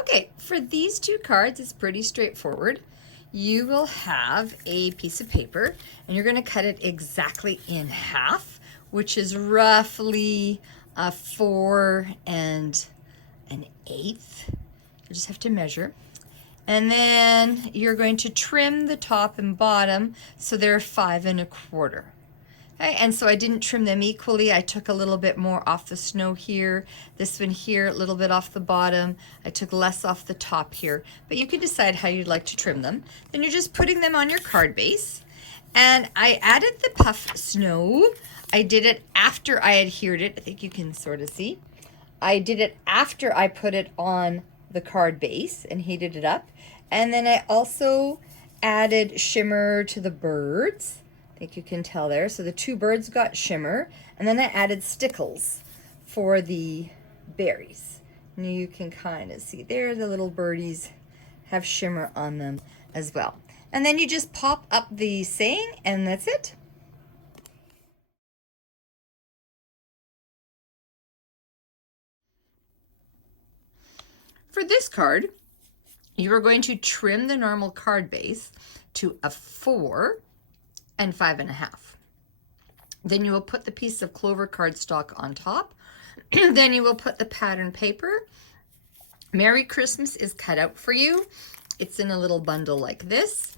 Okay, for these two cards, it's pretty straightforward. You will have a piece of paper and you're going to cut it exactly in half, which is roughly 4 1/8. You just have to measure. And then you're going to trim the top and bottom so they're 5 1/4. Okay, and so I didn't trim them equally. I took a little bit more off the snow here, this one here, a little bit off the bottom. I took less off the top here, but you can decide how you'd like to trim them. Then you're just putting them on your card base. And I added the puff snow. I did it after I adhered it. I think you can sort of see. I did it after I put it on the card base and heated it up. And then I also added shimmer to the birds. I think you can tell there. So the two birds got shimmer, and then I added stickles for the berries. And you can kind of see there the little birdies have shimmer on them as well. And then you just pop up the saying, and that's it. For this card, you are going to trim the normal card base to a 4 5 1/2. Then you will put the piece of clover cardstock on top. Then you will put the pattern paper. Merry Christmas is cut out for you. It's in a little bundle like this.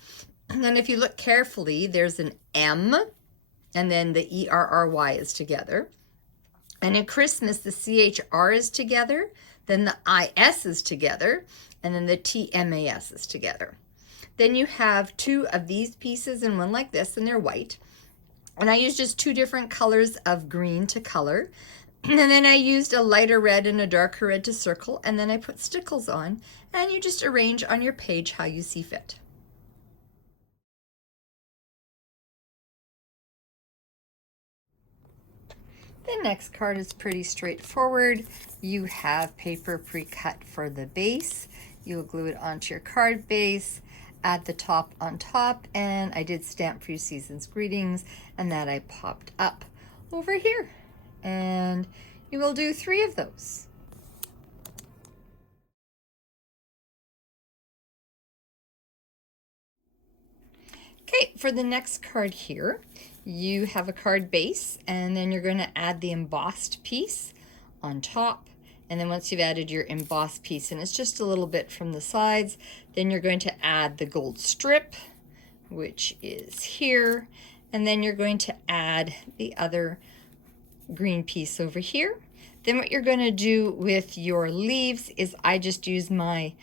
And then if you look carefully, there's an M, and then the ERRY is together. And in Christmas, the CHR is together, then the IS is together, and then the TMAS is together. Then you have 2 of these pieces and one like this, and they're white. And I used just 2 different colors of green to color. And then I used a lighter red and a darker red to circle, and then I put stickles on, and you just arrange on your page how you see fit. The next card is pretty straightforward. You have paper pre-cut for the base. You will glue it onto your card base, add the top on top, and I did stamp for you Season's Greetings, and that I popped up over here. And you will do 3 of those. Okay, for the next card here, you have a card base, and then you're going to add the embossed piece on top. And then once you've added your embossed piece, and it's just a little bit from the sides, then you're going to add the gold strip, which is here. And then you're going to add the other green piece over here. Then what you're going to do with your leaves is I just use my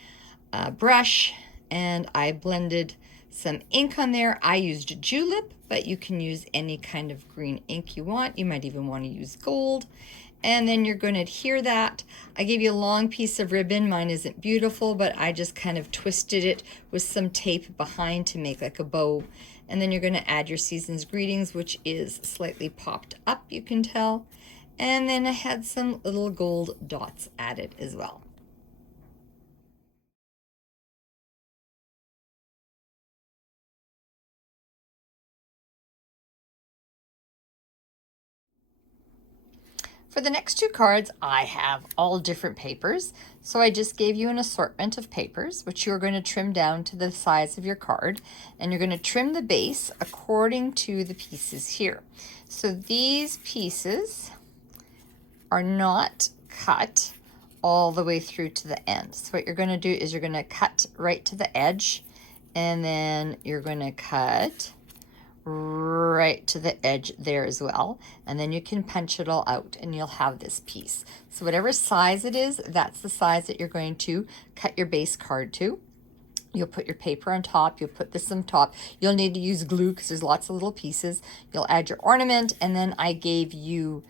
brush and I blended some ink on there. I used julep, but you can use any kind of green ink you want. You might even want to use gold. And then you're going to adhere that. I gave you a long piece of ribbon. Mine isn't beautiful, but I just kind of twisted it with some tape behind to make like a bow. And then you're going to add your Season's Greetings, which is slightly popped up, you can tell. And then I had some little gold dots added as well. For the next 2 cards, I have all different papers. So I just gave you an assortment of papers, which you're going to trim down to the size of your card. And you're going to trim the base according to the pieces here. So these pieces are not cut all the way through to the end. So what you're going to do is you're going to cut right to the edge, and then you're going to cut right to the edge there as well, and then you can punch it all out and you'll have this piece. So whatever size it is, that's the size that you're going to cut your base card to. You'll put your paper on top, you'll put this on top. You'll need to use glue because there's lots of little pieces. You'll add your ornament, and then I gave you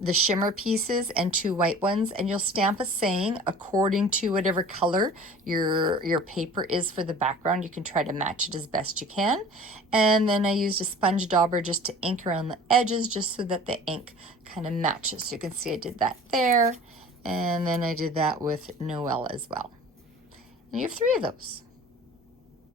the shimmer pieces and 2 white ones, and you'll stamp a saying according to whatever color your paper is for the background. You can try to match it as best you can. And then I used a sponge dauber just to ink around the edges, just so that the ink kind of matches. So you can see I did that there, and then I did that with Noel as well. And you have 3 of those.